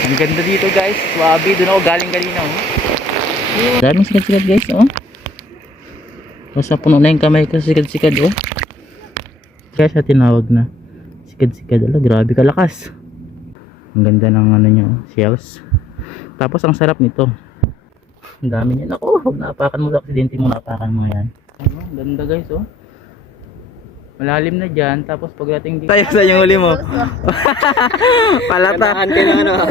Ang ganda dito guys. Swabe. Doon ako galing kanina. Oh. Daming sikat-sikat guys. Oh. Basta puno na yung kamay ko. Sikat-sikat. Oh. Kaya siya tinawag na sikat-sikat. Ala, grabe kalakas. Ang ganda ng ano nyo. Shells. Tapos ang sarap nito. Ang dami niyan. Ako, huwag naapakan mo. Aksidente mo naapakan mo yan. Ano, ganda guys. Oh. Malalim na dyan. Tapos pagdating dito. Tayo sa yung huli mo. Palata. Ka ng ano.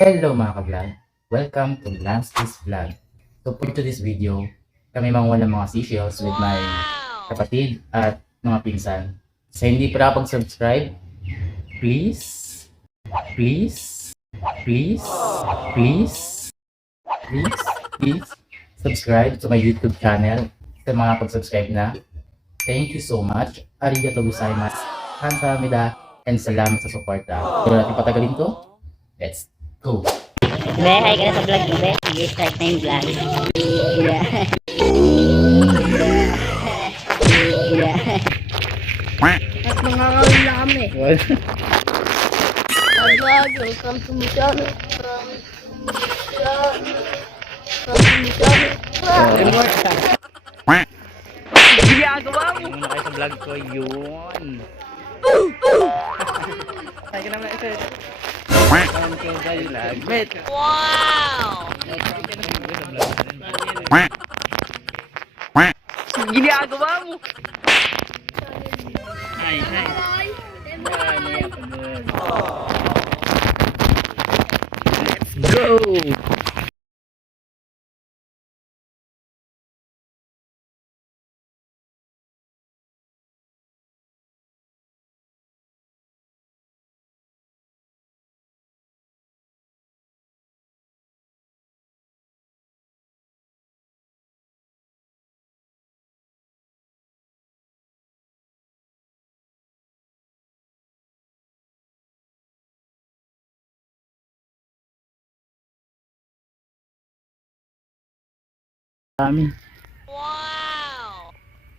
Hello mga ka-vlog. Welcome to Lance's Vlog. So for today's video, kami manguha ng mga seashells with my kapatid at mga pinsan. Sa hindi pa nakapag-subscribe, please subscribe to my YouTube channel. Sa mga pag-subscribe na, thank you so much. Arigatou gozaimasu. Kamsahamnida. And salamat sa suporta. Kung natin patagalin to, let's go. Be, hi ka na sa vlog mo, be. Sige, start na yung vlog. At nangangawin lang kami. Hi vlog, welcome to my channel. Ginagawa mo! Muna kayo sa vlog ko, yun. Hi ka naman isa. Welcome to my vlog. Wait! Wow! Ginagawa mo! Hi! Let's go! Dami. Wow!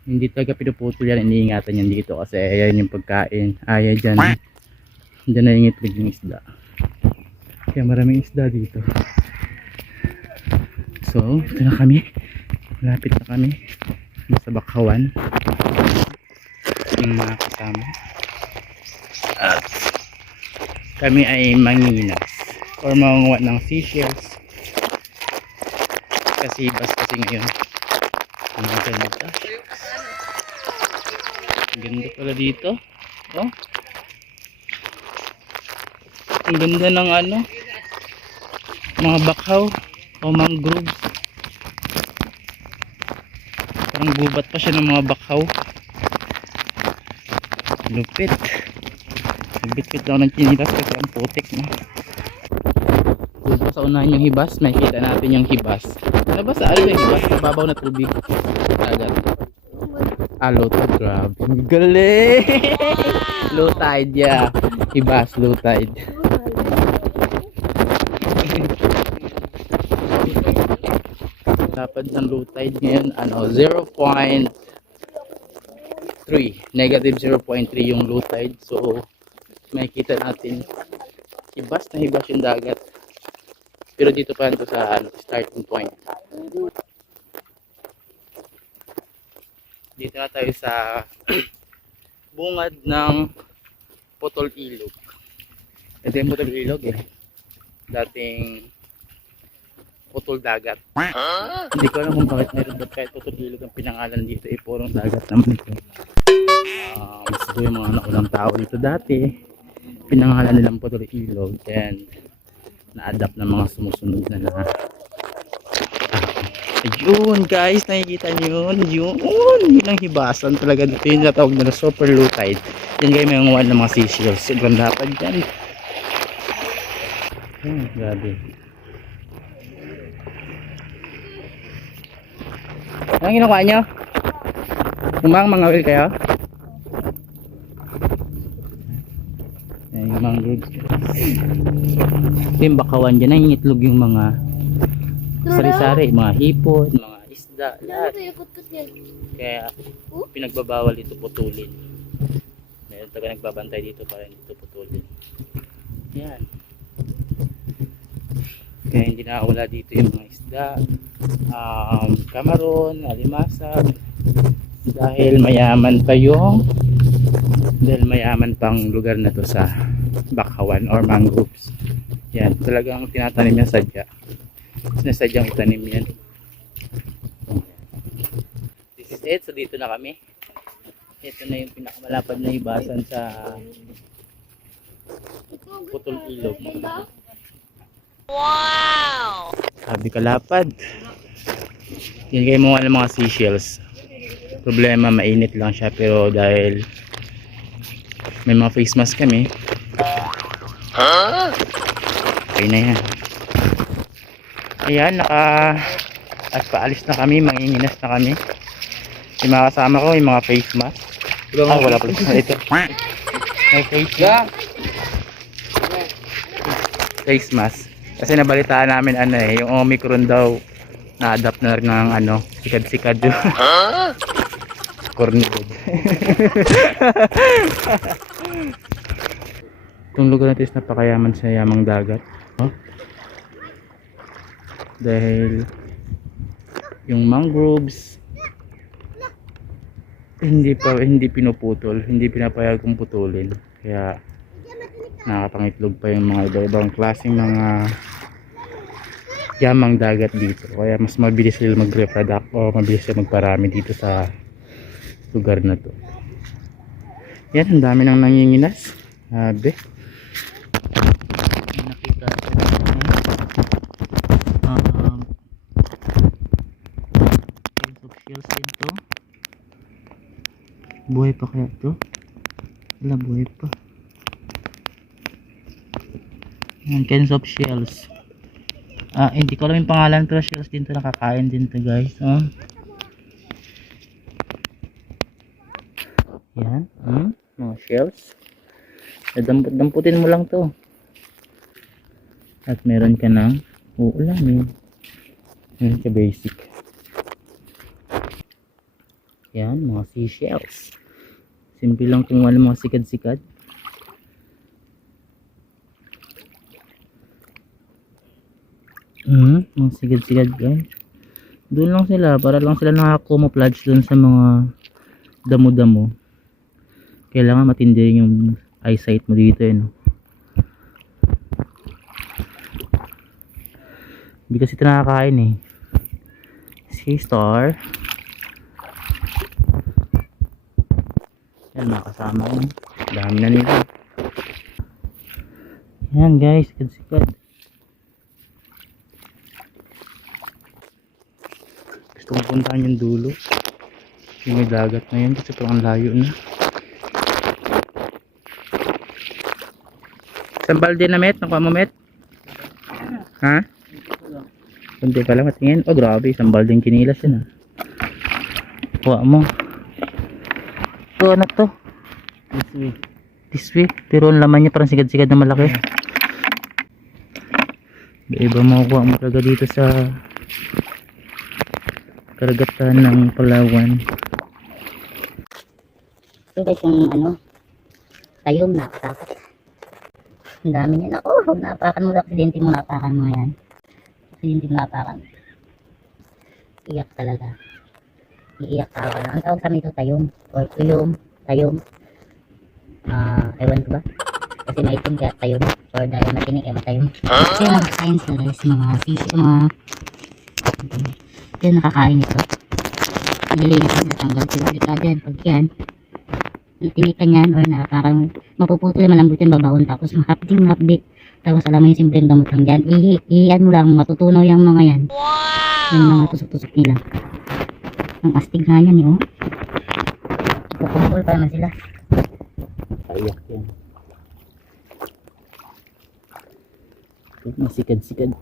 Hindi talaga pinuputol yan, iniingatan yan dito kasi ayan yung pagkain. Ayan dyan. Dyan na yung itlog yung isda. Kaya maraming isda dito. So, ito na kami. Malapit na kami. Sa Bakawan. Yung mga kasama. At kami ay manginas or mangunguha ng seashells. Kasi bas kasi ngayon ang ganda. Ganda pala dito. Oh. Ang ganda ng ano, mga bakaw o mangroves. Parang gubat pa siya ng mga bakaw. Lupit. Nagbit-bit lang ng chinilas kasi ang putik na. Dito sa unahan yung hibas, makikita natin yung hibas. Ano ba sa yung hibas? Mababaw na tubig. Dagat. Low tide, grabe. Galing! Low tide, yeah. Hibas, low tide. Dapat ng low tide ngayon, 0.3. Negative 0.3 yung low tide. So, makikita natin hibas na hibas yung dagat. Pero dito pa ito sa starting point. Dito na tayo sa bungad ng Putol Ilog. Ito yung Putol Ilog eh. Dating Putol Dagat. Hindi ko alam kung bakit meron doon kahit Putol Ilog ang pinangalan dito eh. Purong dagat naman ito. Mas ito yung mga naunang tao dito dati. Pinangalan nilang Putol Ilog. And na-adapt ng mga sumusunod na lahat. Yun guys, nakikita nyo yun. Yun ang hibasan talaga dito. Yung natawag na super low tide. Yan kayo may mga ng mga seashells. Sobrang lapad dyan. Grabe. Anong kinukuha nyo? Mga will kayo? Yung mangroves. Yung bakawan dyan, nangingitlog yung mga sari-sari, mga hipon, mga isda, lahat. Kaya pinagbabawal ito putulin. taga nagbabantay dito para hindi ito putulin. Yan. Kaya hindi nakawala dito yung mga isda, kamaron, alimasag, dahil mayaman pang lugar na to sa bakawan or mangroves. Yan, talagang tinatanim yan sadya. Sinasadyang itanim yan. This is it. So dito na kami. Ito na yung pinakamalapad na ibasan sa Putol Ilog. Wow! Sabi kalapad. Yan kayo mga seashells. Problema, mainit lang siya, pero dahil may mga face mask kami, okay na yan. Ayan, at paalis na kami, manginginas na kami. Yung mga kasama ko, yung mga face mask. Wala pala ito. May face mask. Face mask. Kasi nabalitaan namin yung Omicron daw na-adapt na ng sikad-sikad yung cornwood. Itong lugar natin is napakayaman sa yamang dagat. Dahil yung mangroves hindi pinuputol, hindi pinapayag kung putulin. Kaya nakapangitlog pa yung mga iba-ibang klaseng mga yamang dagat dito. Kaya mas mabilis sila mag-reproduct o mabilis sila magparami dito sa lugar na to. Yan, ang dami nang nanginginas. Sabi. Nakita ko of shells din to. Buhay pa kaya to? Wala, buhay pa. Yan, cans of shells. Hindi ko alam yung pangalan, pero shells din to, nakakain din to guys. Yan, mga shells. Damputin mo lang to. At meron ka ng uulamin. Yan ka basic. Yan, mga seashells. Simple lang kung wala mga sikad-sikad. Mga sigad-sigad guys. Doon lang sila, para lang sila nakacamouflage doon sa mga damo-damo. Kailangan matindi yung eyesight mo dito no? Hindi kasi ito nakakain Sea star. Yan, mga kasama ko. Dami na nila. Yan guys, sigad-sigad. Gusto kong puntahan yung dulo, yung may dagat na yun, kasi parang layo na. Isang balde na met, nakuha mo met? Ha? Kunti pala matingin. Oh grabe, isang balde yung kinilas yun kuha mo. Ito ano to? This way. Pero ang laman niya parang sigad-sigad na malaki. Iba mo kuha mo talaga dito sa karagatan ng Palawan. Ito guys yung tayong nakatakot. Ang dami niya. Huwag naapakan mo. Aksidente mo naapakan mo yan. Aksidente mo naapakan. Iyak talaga. Iiyak ka lang. Ang tawag sa amin ito tayong. Or tuyong. Tayong. Ewan ko ba? Kasi maitim kaya tayong. Or dahil matinik matayong. Kasi mga science na guys. Mga fish. Yan nakakain ito. Nililinis na tanggal sila dyan. Pag yan tinikan yan or parang mapuputol malambot yan babawon tapos mahapdi tapos alam mo yung simpleng gamot lang dyan iyan mo lang matutunaw yung mga yan. Yung mga tusok-tusok nila ang astig nga yan pupumpol pa naman sila Kaiyak yan masikad-sikad.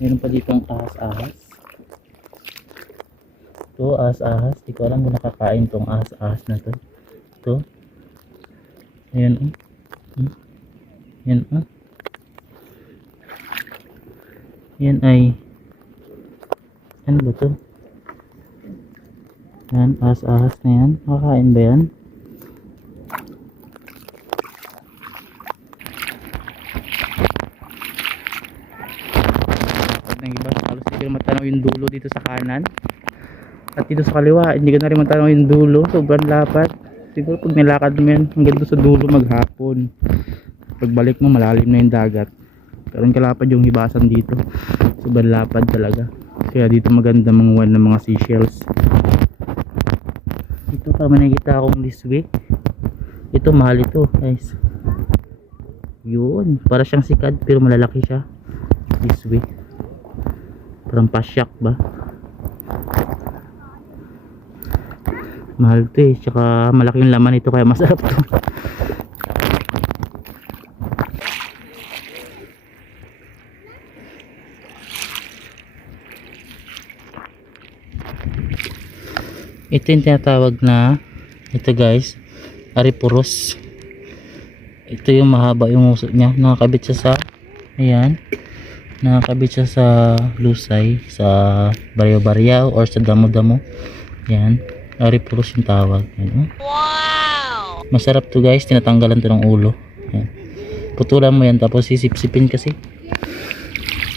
Meron pa dito ang ahas-ahas. Ito, ahas-ahas. Di ko alam kung nakakain tong ahas-ahas na to. Ito. Ayan. Ayan. Yan ay ano ba to? Yan, ahas-ahas na yan. Makakain ba yan? Pag nang iba, halos hindi ko matanaw yung dulo dito sa kanan. At dito sa kaliwa, hindi ko na rin matanaw yung dulo. Sobrang lapad. Siguro pag nilakad mo yan, hanggang doon sa dulo maghapon. Pagbalik mo, malalim na yung dagat. Karoon kalapad yung hibasan dito. Sobrang lapad talaga. Kaya dito maganda manguwan ng mga seashells. Ito pa may nakita akong liswi. Ito mahal ito guys. Yun, para siyang sikad pero malalaki siya. Liswi. Parang pasyak ba? Mahal to eh. Tsaka malaki yung laman ito kaya masarap to. Ito yung tinatawag na, ito guys, Aripuros. Ito yung mahaba yung uso niya. Nakakabit siya sa, ayan, nakakabit siya sa lusay, sa baryo-baryaw or sa damo-damo. Ayan, Aripuros yung tawag. Ayan, oh. Wow! Masarap to guys, tinatanggalan to ng ulo. Ayan. Putulan mo yan tapos sisipsipin kasi.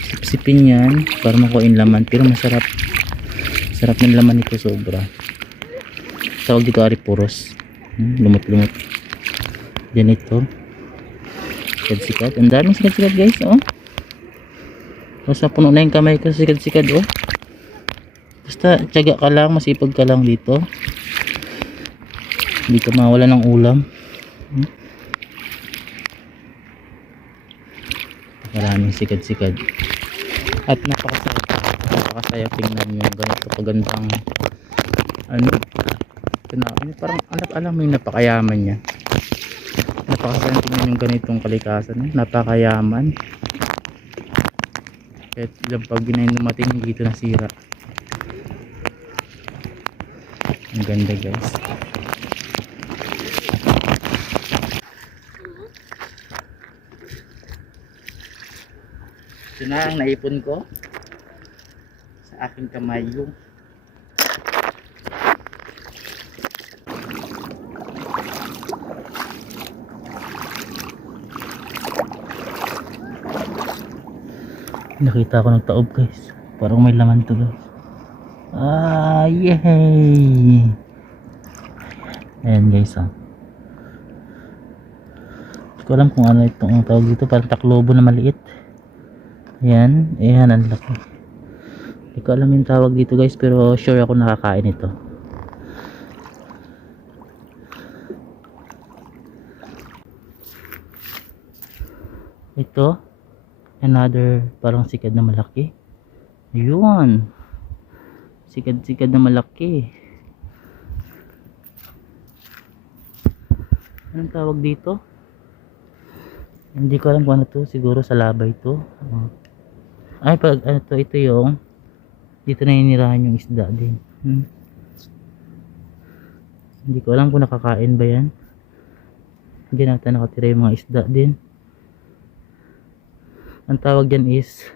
Sipsipin yan para makuha yung laman, pero masarap. Sarap ng laman nito sobra. Tawag dito Aripuros. Lumot-lumot. Yan ito. Sikat-sikat. Ang daming sikat-sikat guys. Oh. Basta puno na yung kamay ko sikat-sikat. Oh. Basta tiyaga ka lang. Masipag ka lang dito. Hindi ka mawala ng ulam. Maraming sikat-sikat. At napakasaya tingnan yung ganito kagandang ano. Parang alam mo yung napakayaman niya. Napakasaya tingnan yung ganitong kalikasan. Napakayaman. Kahit ilang pag binayin dumating hindi ito nasira. Ang ganda guys. Ito na ang naipon ko sa aking kamay yung nakita ko ng taob guys. Parang may laman to guys. Ah, yay! Ayan guys ah. Hindi ko alam kung ano itong tawag dito. Parang taklobo na maliit. Ayan. Ayan ang laki. Hindi ko alam yung tawag dito guys. Pero sure ako nakakain ito. Ito. Another parang sikad na malaki. Yun. Sikad-sikad na malaki. Anong tawag dito? Hindi ko alam kung ano to. Siguro sa labay to. Ay, pag ano to, ito yung dito na inirahan yung isda din. Hindi ko alam kung nakakain ba yan. Hindi natin nakatira yung mga isda din. Ang tawag dyan is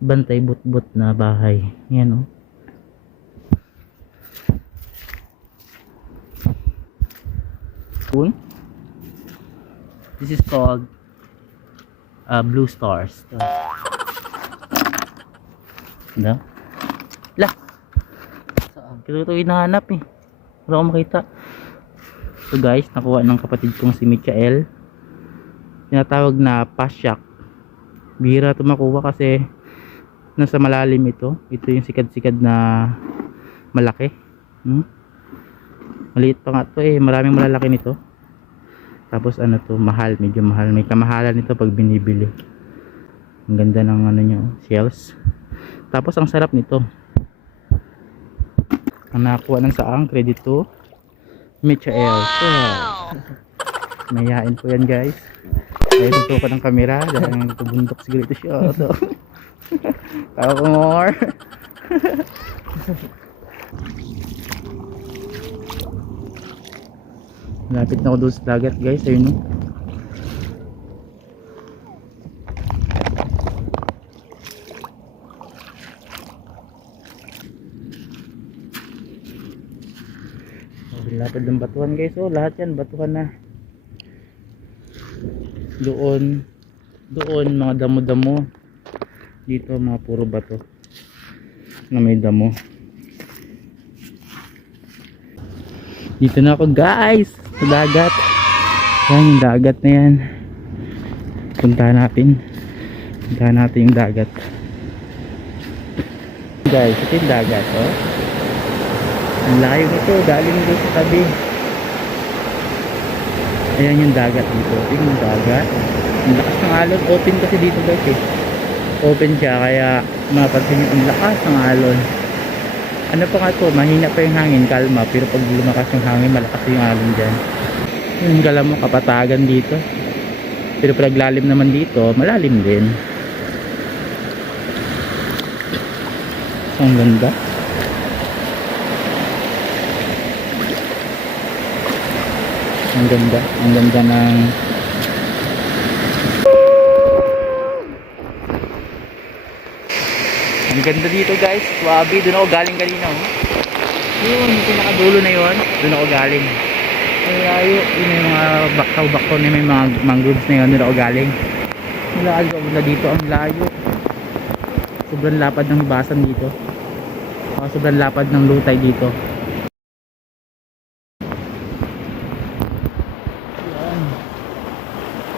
bantay butbut na bahay. Yan oh. This is called blue stars. Ano? Lah! Kaya ito hinahanap eh. Wala akong makita. So guys, nakuha ng kapatid kong si Michael. Tinatawag na pasyak. Bihira ito makuha kasi nasa malalim ito. Ito yung sikad-sikad na malaki. Maliit pa nga ito eh. Maraming malalaki nito. Tapos ano to, mahal. Medyo mahal. May kamahalan nito pag binibili. Ang ganda ng ano nyo, shells. Tapos ang sarap nito. Ang nakakuha ng saang credit to Michael. So, mayayain po yan guys. Kaya nito pa ng kamera dahil nagpabundok siguro ito siya. Tawa ko more. Malapit na ako doon sa dagat guys. Ayun o. Lapad ng batuhan guys. Oh, lahat yan batuhan na. Doon mga damo-damo. Dito mga puro bato na may damo. Dito na ako guys sa dagat. Yan yung dagat na yan. Puntahan natin yung dagat guys. Ito yung dagat, oh. Ang layo nito, galing dito sa tabi. Ayan yung dagat dito. Ito yung dagat. Ang lakas ng alon. Open kasi dito guys eh. Open siya kaya mapapansin nyo ang lakas ng alon. Ano pa nga to, mahina pa yung hangin, kalma. Pero pag lumakas yung hangin, malakas yung alon dyan. Yung gala mo, kapatagan dito. Pero pag lalim naman dito, malalim din. Ang ganda. Ang ganda ng ang ganda dito guys. Swabe, doon ako galing kanina, oh. Yun, yung pinakadulo na yun, doon ako galing. Ay layo, yun yung mga baktaw na may mga mangroves na yun, doon ako galing. Nilakad ko na dito, ang layo. Sobrang lapad ng hibasan dito. Sobrang lapad ng lutay dito. Yan.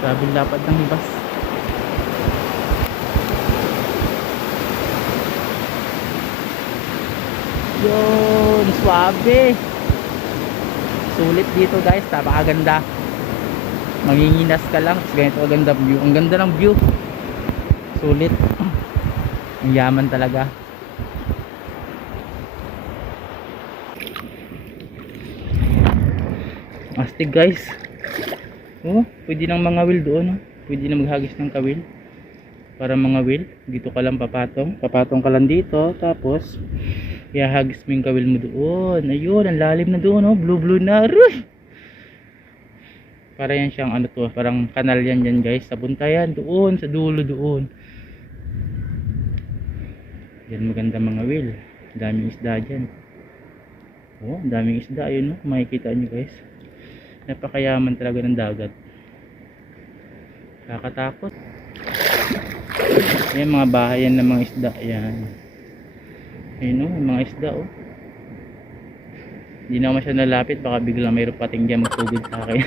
Grabe lapad ng hibas. Yun, swabe. Sulit dito guys, napakaganda. Manginginas ka lang, ganito aganda view. Ang ganda ng view. Sulit. Ang yaman talaga. Astig guys. Oh, pwede nang mga will doon, oh. Pwede na maghagis ng kawil. Para mga will, dito ka lang papatong ka lang dito, tapos ihahagis mo yung kawil mo doon. Ayun, ang lalim na doon, oh. Blue na. Aray! Para yan siyang ano to, parang kanal yan guys. Sa buntayan doon, sa dulo doon. Yan maganda mga will. Daming isda dyan. Oh, daming isda. Ayun, oh. Makikita nyo guys. Napakayaman talaga ng dagat. Kakatakot. Ayan mga bahayan ng mga isda. Ayan. Ayun, oh, mga isda, oh. Hindi na ako masyadong nalapit, baka biglang mayroon pating dyan magtugod sa akin.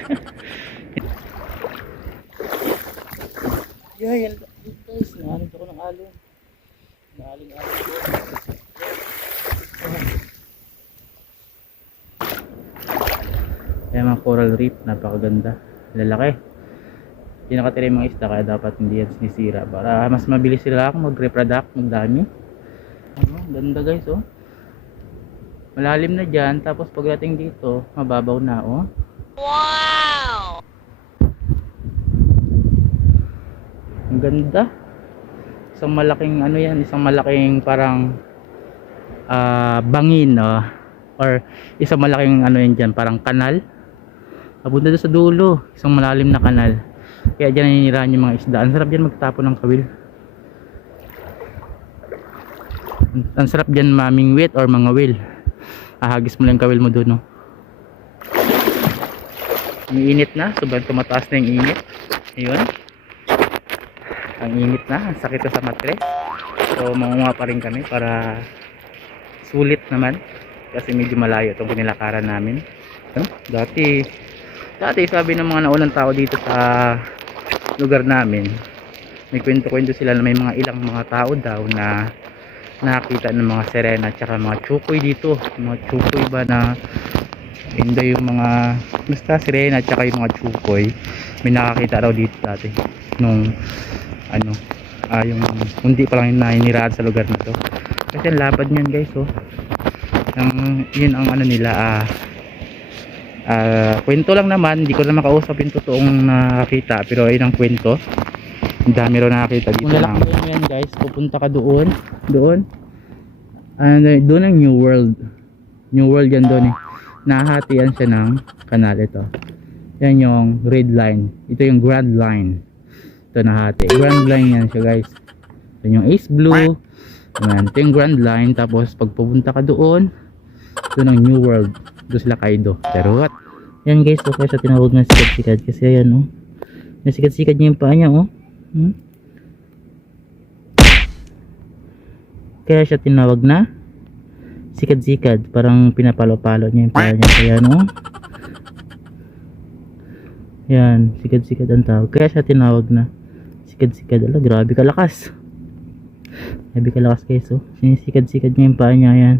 Yan guys, nahanap ako ng alon. Naaling-alon ko. Ayan mga coral reef, napakaganda. Lalaki. Hindi nakatira yung mga isda, kaya dapat hindi yan sinisira para mas mabilis sila akong mag-reproduct, magdami. Ano, ganda guys, oh. Malalim na dyan, tapos pagdating dito mababaw na, oh. Wow! Ang ganda. Isang malaking ano yan, isang malaking parang bangin, oh. Or isang malaking ano yan dyan, parang kanal. Papunta doon sa dulo, isang malalim na kanal. Kaya dyan naninirahan yung mga isda. Ang sarap dyan magtapon ng kawil. Ang sarap dyan mamingwit or mga will. Ahagis mo lang kawil mo doon, no. Umiinit na, sobrang tumataas na yung init. Ayun. Ang init na, ang sakit na sa matres. So mangunga pa rin kami para sulit naman. Kasi medyo malayo itong kinilakaran namin. Dati sabi ng mga naunang tao dito sa lugar namin, may kwento-kwento sila na may mga ilang mga tao daw na nakakita ng mga sirena at saka mga chukoy dito. Mga chukoy ba na hindi yung mga basta sirena at saka yung mga chukoy, may nakakita raw dito dati nung ano yung hindi pa lang naninirahan sa lugar na to. Kasi ang lapad niyan guys, oh. Yun ang ano nila, kwento lang naman, hindi ko na makausap yung totoong nakakita, pero ayun ang kwento. Ang dami raw nakakita dito. Kung lalakbay mo yan guys, pupunta ka doon doon ang New World yan doon, eh. Nahahatian siya ng kanal. Ito yan yung red line, ito yung Grand Line. Ito nahati, Grand Line yan siya guys. Ito yung Ace Blue. Ayan, ito yung Grand Line. Tapos pag pupunta ka doon ang New World. Doon sila Kaido. Pero what? Yan guys, so kaya siya tinawag na sikat-sikat. Kasi ayan oh. Nasikat-sikat niya yung paa niya oh. Kaya siya tinawag na sikat-sikat. Parang pinapalo-palo niya yung paa niya. Kaya no. Yan, sikat-sikat ang tawag. Kaya siya tinawag na sikat-sikat. Ala, grabe kalakas. Grabe kalakas guys oh. Sinisikad-sikad niya yung paa niya. Yan.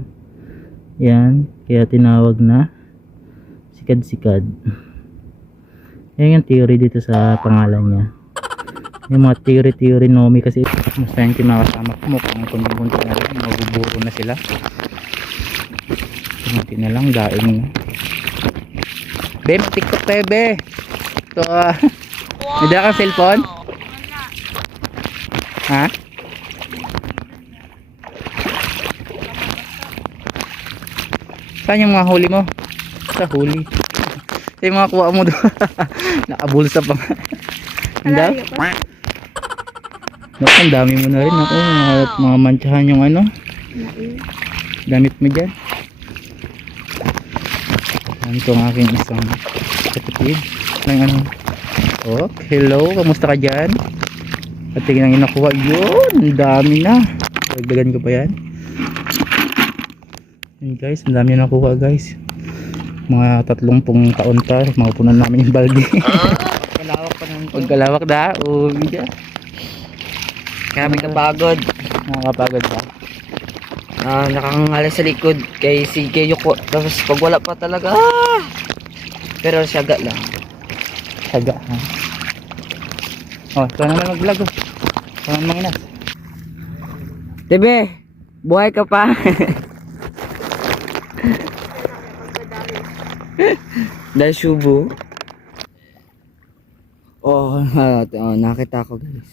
Yan, kaya tinawag na sikad-sikad. Yan yung theory dito sa pangalan niya. Yung mga theory nomi kasi mas yung kinakasama ko mukhang kunti-kunti na lang, mabuburo na sila. Kunti na lang, daing na. Be, TikTok tayo be. Ito may dala kang cellphone? Ha? Saan yung mga huli mo? Sa huli. Sa yung mga kuha mo doon. Nakabulsa pa nga. Naku, ang dami mo na rin. Naku, mga mantsahan yung ano. Damit mo dyan. Ito ang aking isang kapatid. Ng ano. Oh, hello. Kamusta ka dyan? At tingin ang inakuha. Yun, ang dami na. Dagdagan ko pa yan. Yan guys, ang dami na nakuha guys. Mga 30 taon pa, mapupunan namin yung balde. Kalawak pa naman. Pagkalawak da, uwi dyan. Kami kapagod. Nakakapagod ba? Nakakangala sa likod kay si Keyoko. Tapos pag wala pa talaga. Pero siyaga lang. Saga ha. Oh, ito naman mag-vlog oh. Ito naman mga inas. Tebe, buhay ka pa. Dahil subo. Nakita ko guys.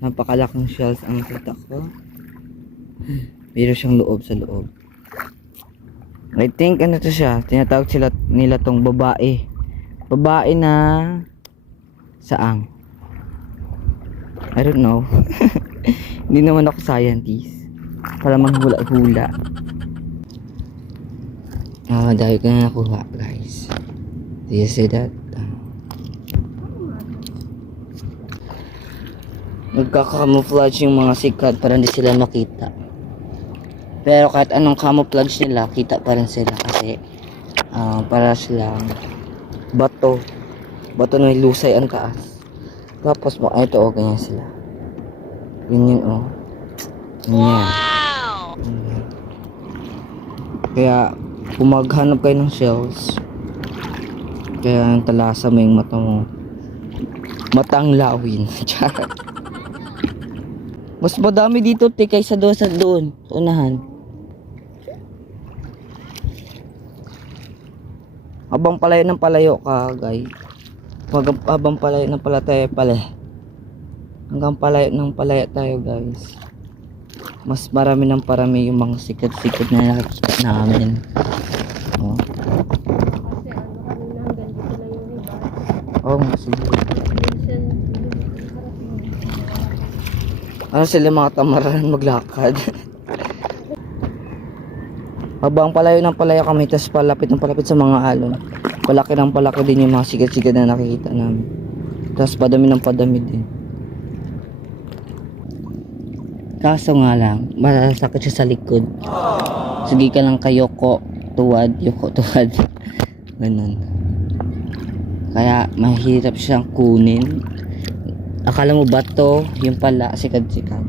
Napakalaking shells ang nakita ko. Meron siyang loob sa loob. I think ano to siya, tinatawag nila tong babae. Babae na saang. I don't know. Hindi naman ako scientist. Para manghula-hula. Dahil ko na nakuha guys. Do you see that? Nagkaka-camouflage yung mga sikat para hindi sila makita. Pero kahit anong camouflage nila, kita pa rin sila kasi para silang bato. Bato na lusay ang taas. Tapos ito ganyan sila. Ganyan Ganyan. Kaya kung maghanap kayo ng shells, kaya ang talasa mo yung mata mo, matang lawin. Mas madami dito kaysa doon sa unahan. Habang palayo ng palayo ka guys, habang palayo ng hanggang palayo ng palayo tayo guys, mas marami ng parami yung mga sikat-sikat na nakikita namin. Nga siguro. Ano sila mga tamaran maglakad. Habang palayo ng palayo kami, tas palapit sa mga alon. Palaki ng palaki din yung mga sigat-sigat na nakikita namin. Tas padami ng padami din. Kaso nga lang, masasakit siya sa likod. Sige ka lang kay Yoko tuwad. Ganun. Kaya mahirap siyang kunin. Akala mo ba to? Yung pala, sikat-sikat.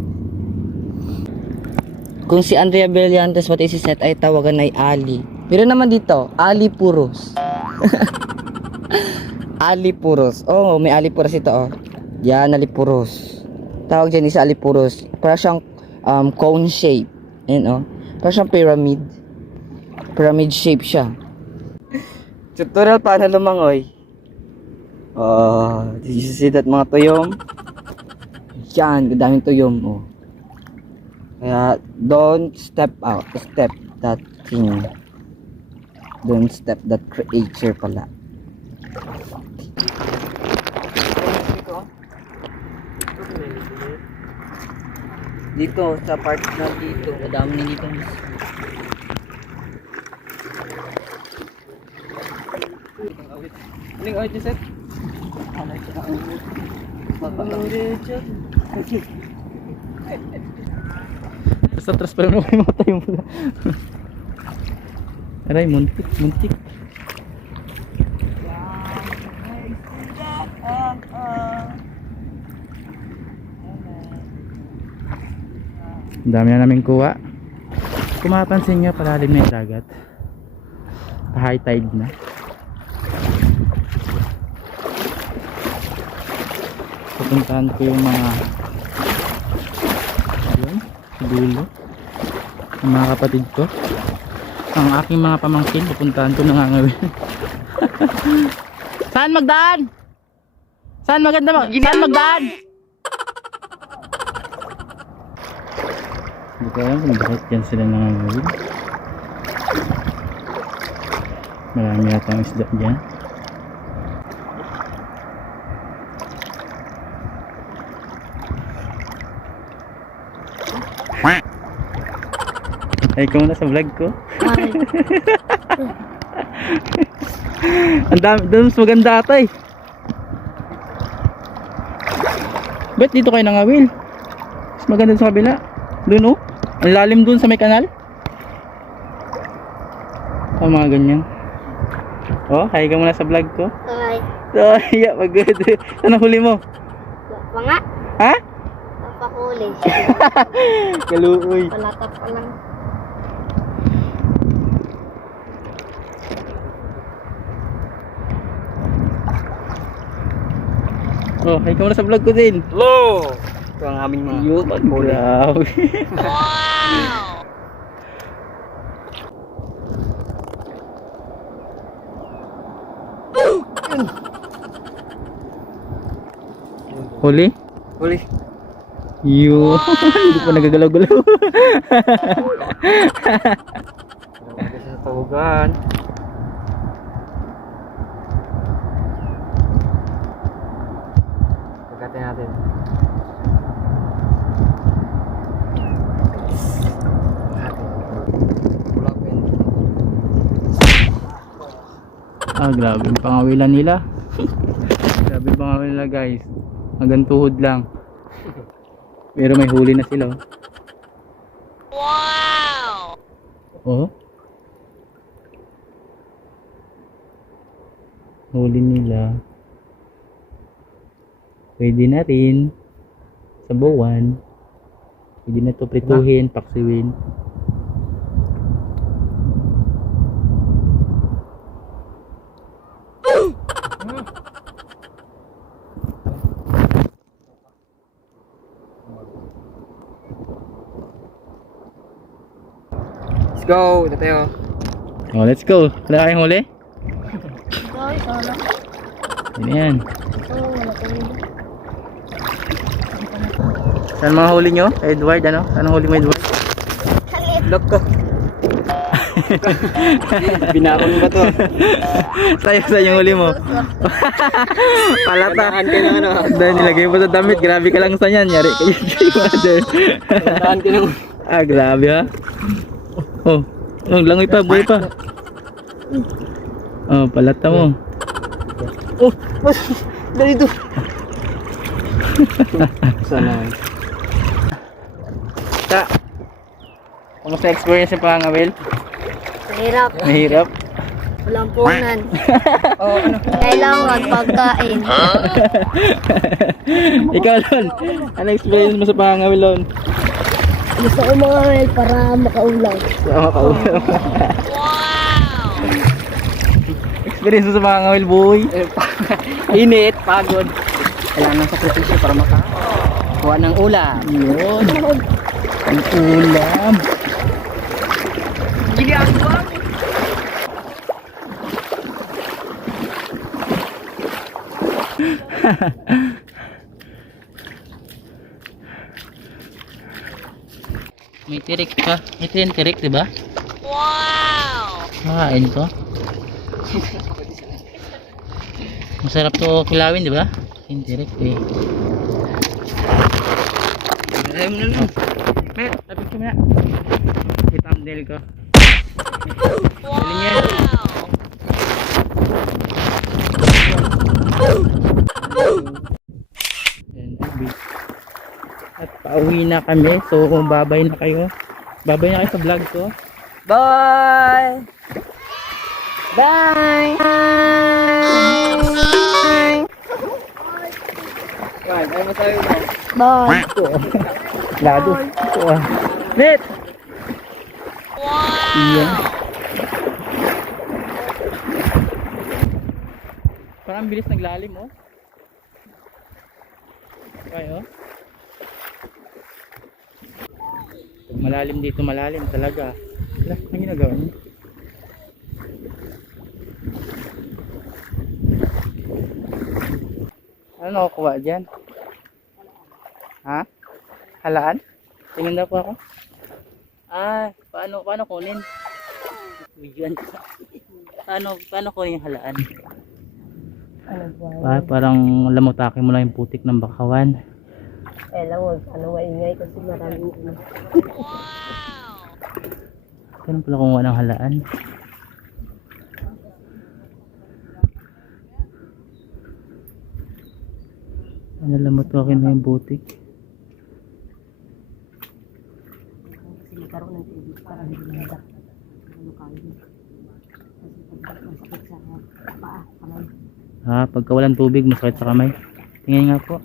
Kung si Andrea Brillantes pati si Seth ay tawagan ay Ali. Pero naman dito, Ali Puros. Ali Puros. Oh, may Ali Puros ito Yan, Ali Puros. Tawag dyan isa Ali Puros. Para siyang cone shape. Yan Para siyang pyramid. Pyramid shape siya. Tutorial paano lumangoy. Did you see that mga tuyom? Yan, daming tuyom Kaya don't step that thing. Don't step that creature pala. Dito sa part na dito, madami na dito. Ning awit set. Basta atras pa lang ako mata yung pula. Aray, muntik, muntik. Ang dami na namin kuha. Kung mapapansin nyo, palalim na yung dagat. High tide na. Pupuntahan ko yung mga yun, sa dulo, ang mga kapatid ko, ang aking mga pamangkin. Pupuntahan ko nangangawin. Saan magdaan? Saan maganda saan magdaan? Hindi ko alam kung bakit dyan sila nangangawin. Marami yata ang isda dyan. Ay, ikaw muna sa vlog ko. Ang dami, doon mas maganda ata eh. Bet dito kayo nangawil. Mas maganda sa kabila. Doon oh. Ang lalim doon sa may kanal. Oh, mga ganyan. Oh, hi ka muna sa vlog ko. Ay, Oh, yeah, magod. Ano huli mo? mga Ha? napakuli. Kaluoy. Palatap pa lang. Oh, hi ka muna sa vlog ko din. Hello. Ito ang aming mga Yo, grabe. Huli? huli. Yo, hindi pa nagagalaw-galaw. Grabe sa tawagan. Pagkatin natin. Ah, grabe yung pangawilan nila. Grabe yung pangawilan nila, guys. Hanggang tuhod lang. Pero may huli na sila. Wow! Oh. Huli nila. Pwede na rin. Sabawan. Pwede na to prituhin, paksiwin. Let's go. Ito tayo. Oh, let's go. Wala kayong huli? Ay, sana. Yan yan. Oh, wala ko rin. Saan mga huli nyo? Edward, ano? Anong huli mo, Edward? Look ko. Binakon mo ba to? Sa'yo yung huli mo. Palata. Tandaan ka ng ano. Dahil nilagay mo sa damit. Grabe ka lang sa yan. Yari kayo. Tandaan ka ng... Ah, grabe ha. Oh, oh, langoy pa, buhay pa. Oh, palata mo. Oh, mas... Dali to. Sana. Ta. Kumusta experience yung pangawil? Mahirap. Mahirap. Walang punan. Oh, ano? Kailangan pagkain. Ikaw, Lon. Ano experience mo sa pangawil, Lon? Gusto ko mga para makaulang. Sama ka ulam. Experience mo sa pangawil, boy. Init, pagod. Kailangan ng sakripisyo para makakuha ng ulam. Yun. Ang ulam. Ginagawa mo. May tirik pa. Ito yung tirik, diba? Wow! Makain ko. Masarap to kilawin, diba? Yung tirik, eh. Ayaw mo na lang. Mer, tapos ko na. I-thumbnail ko. Wow! Pauwi na kami. So, babay na kayo. Babay na kayo sa vlog ko. Bye! Bye! Bye! Ano masabi mo? Bye! Lado. Net! Wow! Yeah. Parang bilis naglalim, oh. Okay, oh. Pag malalim dito, malalim talaga. Wala, ang ginagawa niyo? Ano nakukuha dyan? Ha? Halaan? Tingin na po ako. Ah, paano kunin? Videoan ko. Paano kunin yung halaan? Parang lamutake mo lang yung putik ng bakawan. Wag, maingay kasi maraming Ganun pala kumuha ng halaan. Lamutake na yung putik. kasi magkaroon ng tubig para hindi manada. Ano kain. Kasi pag masakit sa paa, kamay. Pagka walang tubig, masakit sa kamay. Tingnan nga po.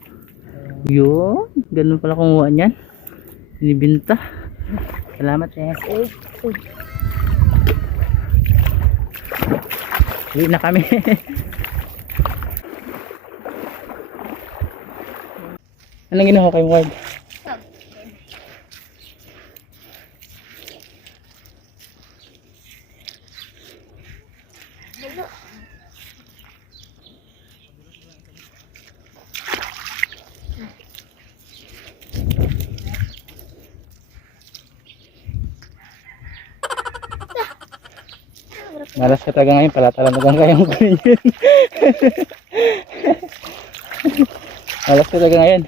Yun, ganun pala kumuha niyan. Sinibinta. Salamat eh. Uwi na kami. Anong ginawa kay Ward? Malas ka talaga ngayon, palatalagang kayang kunin yun. Malas ka talaga ngayon.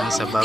Ang sabaw.